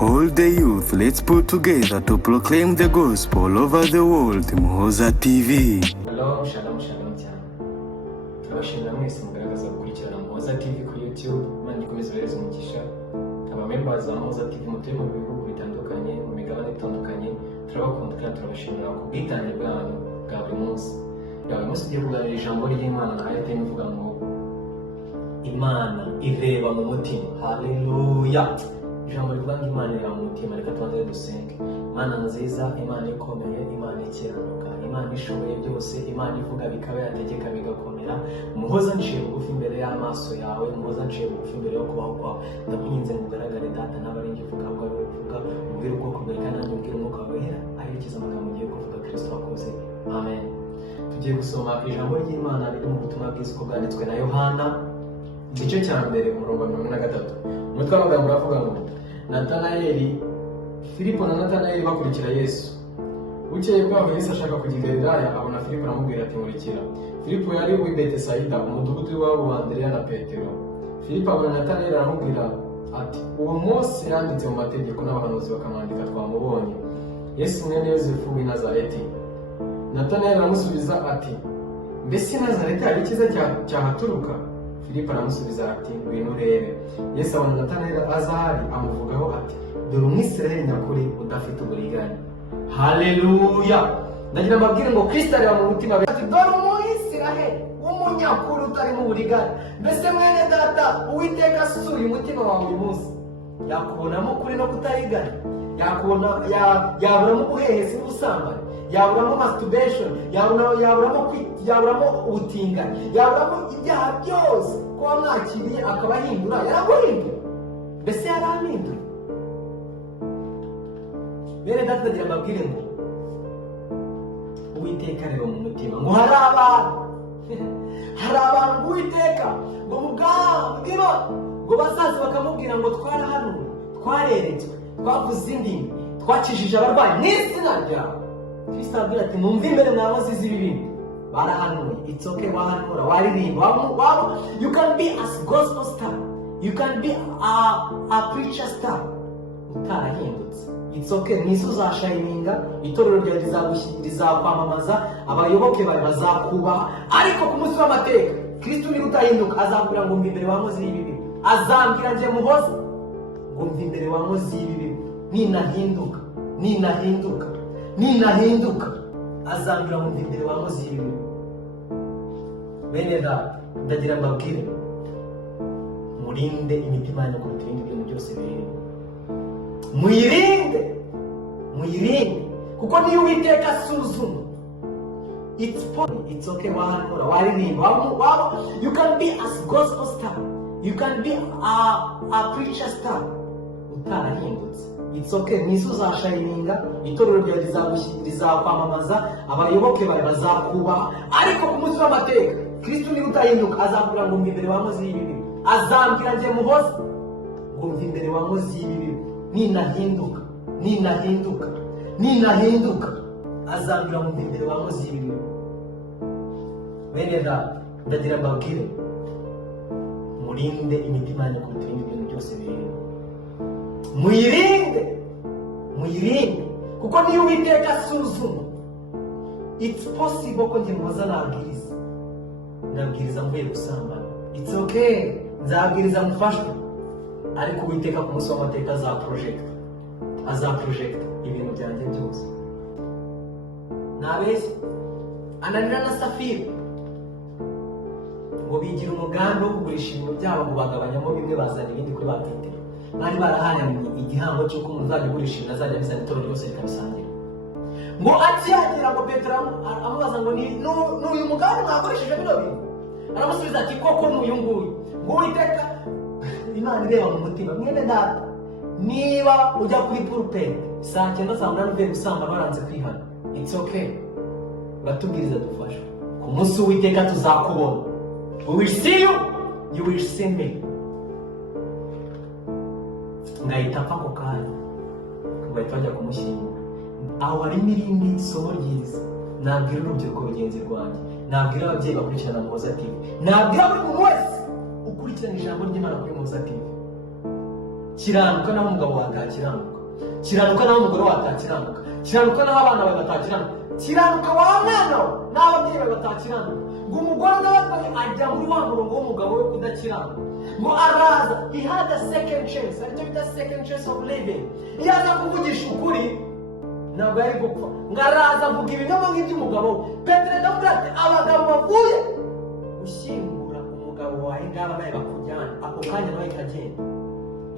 All the youth, let's put together to proclaim the gospel over the world. Muhoza TV. Hello, shalom cyane. Turabashimira mwese mugaragaza gukurikirana Muhoza TV ku YouTube. Imana ikomeze ibereze umugisha. Abamembers ba Muhoza TV mutuye mu bihugu bitandukanye, mu migabane itandukanye, turabakunda kandi turabashimira ku bwitange bwanyu bwa buri munsi. Uyu munsi tugiye kuganira ijambo ry'Imana kandi tuvuga ngo Imana ireba mu mutima. Haleluya. Ijambo rivuga ngo Imana ireba mu mutima. Reka tubanze dusenge. Imana nziza, Imana ikomeye, Imana ikiranuka, Imana ishoboye byose, Imana ivuga bikaba, yategeka bigakomera. Muhoza nciye bugufi imbere y'amaso yawe, Muhoza nciye bugufi imbere yo kubaho kwawe. Ndakunyinze mugaragare data n'abaringi vuga ngo uvuga ubwira ubwoko bwawe kandi nanjye ubwira umwuka wera aherekeza amagambo ugiye kuvuga. Kristo wakoze. Amen. Tugiye gusoma ijambo ry'Imana riri mu butumwa bwiza uko bwanditswe na Yohana igice cya mbere umurongo wa 43. Umutwe w'amagambo uravuga ngo Filipo na Natanayeli bakurikira Yesu. Bukeye bwaho Yesu ashaka kujya i Galilaya, abona Filipo aramubwira ati nkurikira. Filipo yari w'i Betesayida, umudugudu w'iwabo wa Andereya na Petero. Filipo abona Natanayeli aramubwira ati uwo Mose yanditse mu mategeko n'abahanuzi bakamwandika twamubonye, Yesu mwene Yosefu w'i Nazareti. Natanayeli aramusubiza ati mbese i Nazareti hari icyiza cyahaturuka? Filipo aramusubiza ati ngwino urebe. Yesu abona Natanayeli aza ahari, amuvugaho ati dore umwisirayeli nyakuri udafite uburiganya. Haleluya. Ndagira mbabwire ngo Kristo ari mu mutima ati dore umwisirayeli w'umunyakuri utari mu buriganya. Mbese mwene data, Uwiteka asuye umutima wawe uyu munsi, yakubonamo kuri no kutariganya, yaburamo ubuhehesi n'ubusambanyi, yaburamo masturbation, yaburamo ubutinganyi, yaburamo ibyaha byose. Ko wamwakiriye akaba ahindura, yaraguhindura. Mbese yarahindura. Bene data, ndagira mbabwire ngo Uwiteka areba mu mutima. Ngo hari abantu Uwiteka ngo mubwira ngo bazaza bakamubwira ngo twarahanuwe, twareretswe, twavuze indimi, twakijije abarwayi n'izina ryawe. Kristo arabwira ati mwumve imbere mwabazi z'ibibindi. Barahanuye. It's okay, wahanura, waririmba, you can be a gospel star, you can be a preacher star utarahindutse. It's okay, mwisi uzashayininga, itorero ryawe rizakwamamaza, abayoboke bawe bazakubaha, ariko ku munsi w'amateka Kristo niwe utahinduka. Azabwira ngo mva imbere wa nkozi y'ibibi. Azambwira nje Muhoza ngo mva imbere wa nkozi y'ibibi. Ninahinduka azambwira ngo mva imbere wa nkozi y'ibibi. Bene data, ndagira mbabwire murinde imitima yanyu kuruta ibindi bintu byose birimo. Muyirinde kuko niyo Uwiteka asuzuma. It's okay, wahanura, waririmba, you can be a gospel star, you can be a preacher star utarahindutse. It's okay, mwisi uzashayininga, itorero ryawe rizakwamamaza, abayoboke bawe bazakubaha, ariko ku munsi w'amateka Kristo niwe utahinduka. Azabwira ngo mva imbere wa nkozi y'ibibi. Azambwira nje Muhoza ngo mva imbere wa nkozi y'ibibi. Ninahinduka azambwira ngo mva imbere wa nkozi y'ibibi. Bene data, ndagira mbabwire murinde imitima yanyu kuruta ibindi bintu byose birimo. Muyirinde kuko niyo Uwiteka asuzuma. It's possible ko njye Muhoza nabwiriza mvuye gusambana. It's okay, nzabwiriza mufashwe, ariko Uwiteka ku munsi w'amateka azaprojecta ibintu byanjye byose. Nabeshye Ananira na Safira ngo bigira umugambi wo kugurisha ibintu byabo, ngo bagabanyamo bimwe bazana ibindi kuri Petero. Bari barahanye igihango cy'uko umuntu uzajya ugurisha ibintu azajya abizana itorero ryose rikabisangira. Ngo akihagera ngo Petero amubaza ngo n'uyu mugambi mwakoresheje bino bintu? Aramusubiza ati koko n'uyu nguyu. Ngo Uwiteka, Imana ireba mu mutima. Mwene data, niba ujya kuri pulpit saa 9 saa 8 uvuye gusambana waranze kwihana, it's okay, uratubwiriza dufasha. Ku munsi w'Uwiteka tuzakubona. We will see you, you will see me. Ngahita apfa ako kanya, ngahita bajya kumushyingura. Aho harimo irindi somo ryiza nabwira urubyiruko rugenzi rwanjye, nabwira ababyeyi bakurikirana Muhoza TV, nabwira buri muntu wese ukurikirana ijambo ry'Imana kuri Muhoza TV. kiranuka naho umugabo watakiranuka, kiranuka naho umugore watakiranuka, kiranuka naho abana bawe batakiranuka, kiranuka wa mwana n'ababyeyi bawe batakiranuka. Ngo umugore nawe ajya muri wa murongo w'umugabo we kudakiranuka. Ngo araza, he had a second chance, aricyo bita second chance of living. Iyo aza kuvugisha ukuri ntabwo yari gupfa. Ngo araza avuga ibinyoma nk'iby'umugabo we. Petero ndavuga ati abagabo bavuye gushyingura umugabo wawe ngaba nawe bakujyana, ako kanya nawe ikagenda.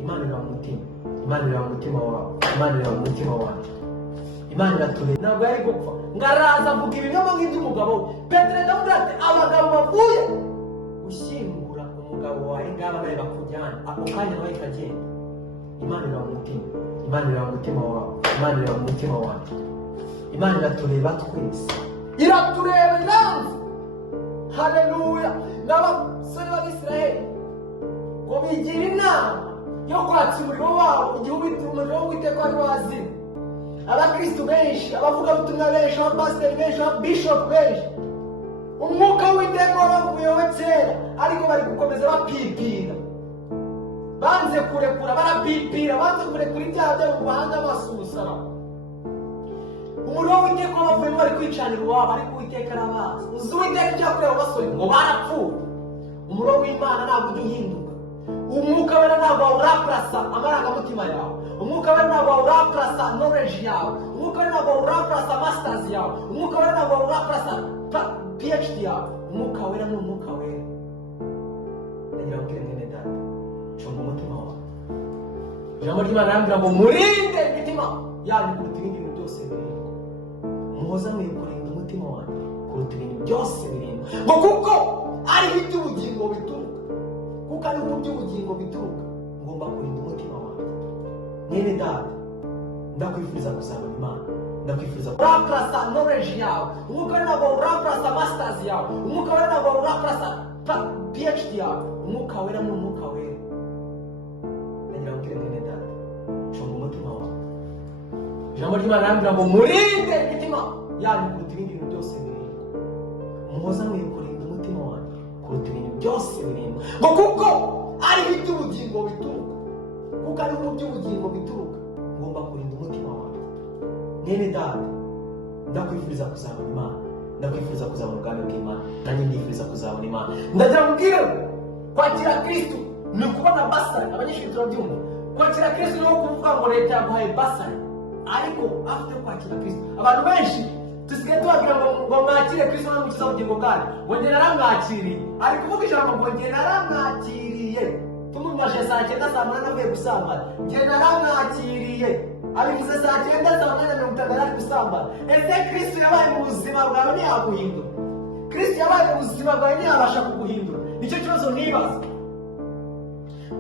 Imana iri mu mutima, Imana iri mu mutima wawe, Imana iri mu mutima wawe, Imana iratureba. Ntabwo yari gupfa. Ngo araza avuga ibinyoma nk'iby'umugabo we. Petero ndavuga ati abagabo bavuye gushyingura umugabo wawe ngaba nawe bakujyana, ako kanya nawe ikagenda. Imana iri mu mutima, Imana iri mu mutima wawe, Imana iri mu mutima wawe, Imana iratureba twese, iratureba iranze. Haleluya. N'abasore b'Abisiraheli ngo bigira inama yo kwatsa umuriro wabo igihe umuriro w'Uwiteka wari wazimye. Abakristo benshi, abavugabutumwa benshi, abapasiteri benshi, ababishopu benshi, umwuka w'Uwiteka wabavuyeho kera, ariko bari gukomeza bapipira. Banze kurekura, barapipira, banze kurekura ibyaha byabo mu bahanga basusara. Umuriro w'Uwiteka wabavuyeho bari kwicanira uwabo, ariko Uwiteka arabazi. Uzi Uwiteka icyo yakoreye abo basore ngo barapfuye. Umuriro w'Imana ntabwo ujya uhinduka. Umwuka wera ntabwo wawurapurasa amarangamutima yawe. Umwuka wera ntabwo wawurapurasa knowledge yawe. Umwuka wera ntabwo wawurapurasa masters yawe. Umwuka wera ntabwo wawurapurasa PhD yawe. Umwuka wera ni umwuka wera. Ndagira ngo mwene data, cunga umutima wawe. Ijambo ry'Imana rirambwira ngo murinde imitima yanyu kuruta ibindi bintu byose birindwa. Muhoza mwiye kurinda umutima wanyu kuruta ibintu byose birindwa. Ngo kuko ariho iby'ubugingo bituruka. Kuko ari mu by'ubugingo bituruka, ngomba kurinda umutima wawe. Mwene data, ndakwifuriza kuzabona Imana, ndakwifuriza kurapurasa knowledge yawe. Umwuka wera ntabwo wawurapurasa masters yawe. Umwuka wera ntabwo wawurapurasa PhD yawe. Umwuka wera ni umwuka wera. Ndagira ngo mwene data, cunga umutima wawe. Ijambo ry'Imana rirambwira ngo murinde imitima yanyu kuruta ibindi bintu byose birindwa. Muhoza mwiye kurinda umutima wanyu kuruta ibintu byose birindwa. Ngo kuko ariho iby'ubugingo bituruka, kuko ari mu by'ubugingo bituruka, ngomba kurinda umutima wawe. Mwene data, ndakwifuriza kuzabona Imana, ndakwifuriza kuzabona ubwami bw'Imana, nanjye ndifuriza kuzabona Imana. Ndagira mubwire kwakira Kristo ni ukubona basari. Abanyeshuri turabyumva. Kwakira Kristo ni ukuvuga ngo leta yaguhaye basari, ariko afite kwakira Kristo. Abantu benshi tusigaye tubagira ngo mwakire Kristo n'umukiza w'ubugingo bwanyu. Ngo njye naramwakiriye. Ari kuvuga ijambo ngo njye naramwakiriye. Tumubashe saa 9 saa 8 avuye gusambana. Njye naramwakiriye. Abivuze saa 9 saa 8:50 ari gusambana. Ese Kristo yabaye mu buzima bwawe ntiyaguhindura? Kristo yabaye mu buzima bwawe ntiyabasha kuguhindura? Nicyo kibazo nibaza.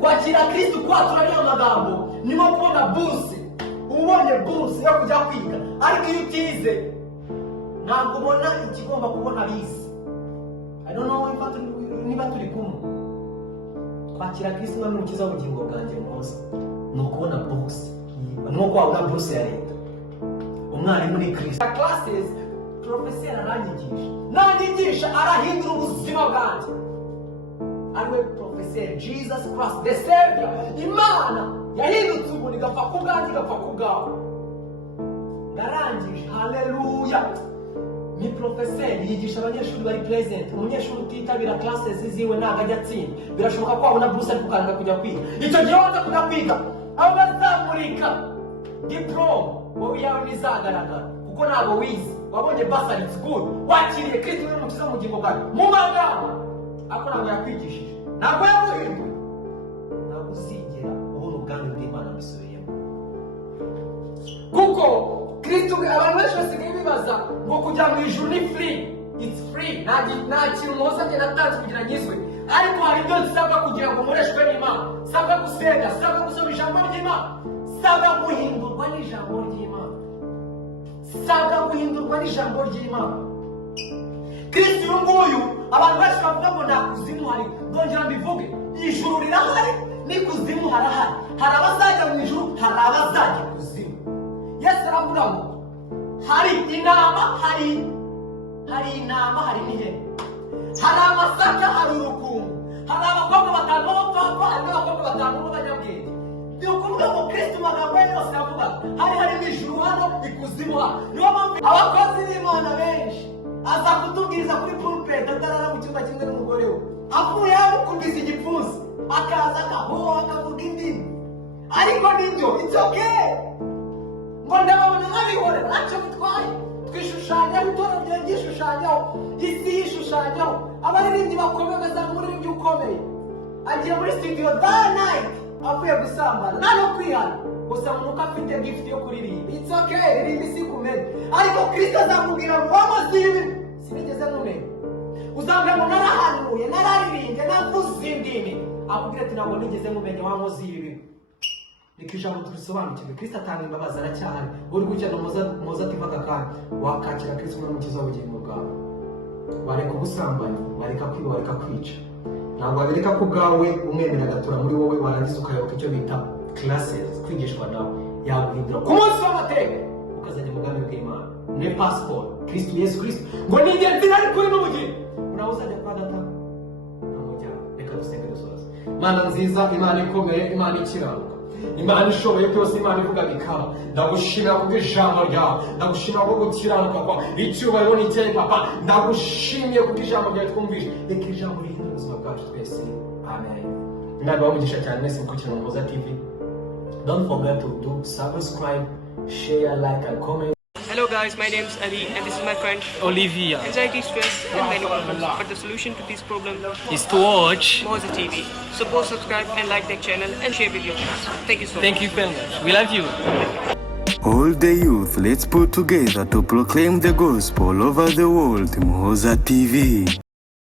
Kwakira Kristo kwatura niyo magambo nimo kubona buruse. Ubonye buruse yo kujya kwiga, ariko iyo utize ntabwo ubona ikigomba kubona bisi. I don't know niba turi kumwe. Kwakira Kristo n'umukiza w'ubugingo bwanjye mwoza ni ukubona buruse. Nuko wabona buruse ya leta. Umwarimu ni Kristo. Classes professor aranyigisha, nanyigisha arahindura ubuzima bwanjye. Ariwe professor Jesus Christ the Savior. Imana yahindutse umuntu igapfa ku bwanjye, igapfa ku bwawe. Ndarangije. Haleluya. Ni professor yigisha abanyeshuri bari present. Umunyeshuri utitabira classes ziwe ntabwo ajya atsinda. Birashoboka ko wabona buruse ariko ukanga kujya kwiga. Icyo gihe waza kujya kwiga, abo bazamurika diploma wowe yawe ntizagaragara kuko ntabwo wize. Wabonye basari, it's good. Wakiriye Kristo n'umukiza w'ubugingo bwawe mu magambo, ariko ntabwo yakwigishije, ntabwo yaguhinduye, ntabwo uzigera ubona ubwami bw'Imana busubiyemo. Kuko Kristo, abantu benshi basigaye bibaza ngo kujya mu ijuru ni free. It's free. Nta kintu muhoza njye natanze kugira nyizwe, ariko hari ibyo nsabwa kugira ngo nkoreshwe n'Imana. Nsabwa gusenga, nsabwa gusoma ijambo ry'Imana, nsabwa guhindurwa n'ijambo ry'Imana, nsabwa guhindurwa n'ijambo ry'Imana. Kristo uyu nguyu abantu benshi bavuga ngo nta kuzimu hari. Ndongera mbivuge, ijuru rirahari n'ikuzimu harahari. Hari abazajya mu ijuru, hari abazajya kuzimu. Yesu aravuga ngo hari inama, hari inama, hari n'ihene, hari amasaka, hari urukungu, hari abakobwa batanu b'abapfapfa, hari n'abakobwa batanu b'abanyabwenge. ni ukuvuga ngo Kristo magambo ye yose yavuga hari harimo ijuru hano ikuzimu hano. Niyo mpamvu abakozi b'Imana benshi aza kutubwiriza kuri pulpet atarara mu cyumba kimwe n'umugore we, avuye yamukubise igipfunsi akaza akahoha akavuga indimi, ariko nibyo it's okay ngo ndababona nk'abihore ntacyo bitwaye. Twishushanyaho, itorero ryawe ryishushanyaho, isi yishushanyaho, abaririmbyi bakomeye ugasanga umuririmbyi ukomeye agiye muri studio that night avuye gusambana nta no kwihana, gusa umuntu afite gift yo kuririmba it's okay, ririmba isi kumenya. Ariko Kristo azamubwira ngo wamuzi ibi sinigeze nkumenya, uzambwira ngo narahanuye nararirimbye navuze indimi, akubwira ati ntabwo nigeze nkumenya wamuzi ibi. Niko ijambo turisobanukirwe. Kristo atanga imbabazi aracyahari. Uri gukena muza ati aka kanya wakakira Kristo nk'umukiza w'ubugingo bwawe, bareka ubusambanyi, bareka kwiba, bareka kwica. Ntabwo abereka ko ubwawe umwemera agatura muri wowe, warangiza ukayoboka icyo bita classes, kwigishwa nawe yaguhindura ku munsi w'amateka ukazajya mu bwami bw'Imana. Ne passport Kristo Yesu Kristo ngo ni ingenzi nari kuri n'ubugingo, uraho uzajya kwa data ntamujyana. Reka dusenge dusoza. Imana nziza, Imana ikomeye, Imana ikiranuka, Imana ishoboye byose, Imana ivuga bikaba. Ndagushimira kubw'ijambo ryawe, ndagushimira kubwo gukiranuka kwawe, icyubahiro ni icyawe Papa. Ndagushimiye kubw'ijambo ryawe twumvise. Reka ijambo rihindure ubuzima bwacu twese. Amen. Imana ibahe cyane mwese mukurikirana Umuhoza TV. Don't forget to do subscribe, share, like and comment. Hello guys, my name is Ali and this is my friend Olivia. Anxiety, stress and many problems, but the solution to this problem is to watch. Umuhoza TV. So go subscribe and like the channel and share with your friends. Thank you so much. Thank you very much. We love you. All the youth, let's put together to proclaim the gospel over the world. Umuhoza TV.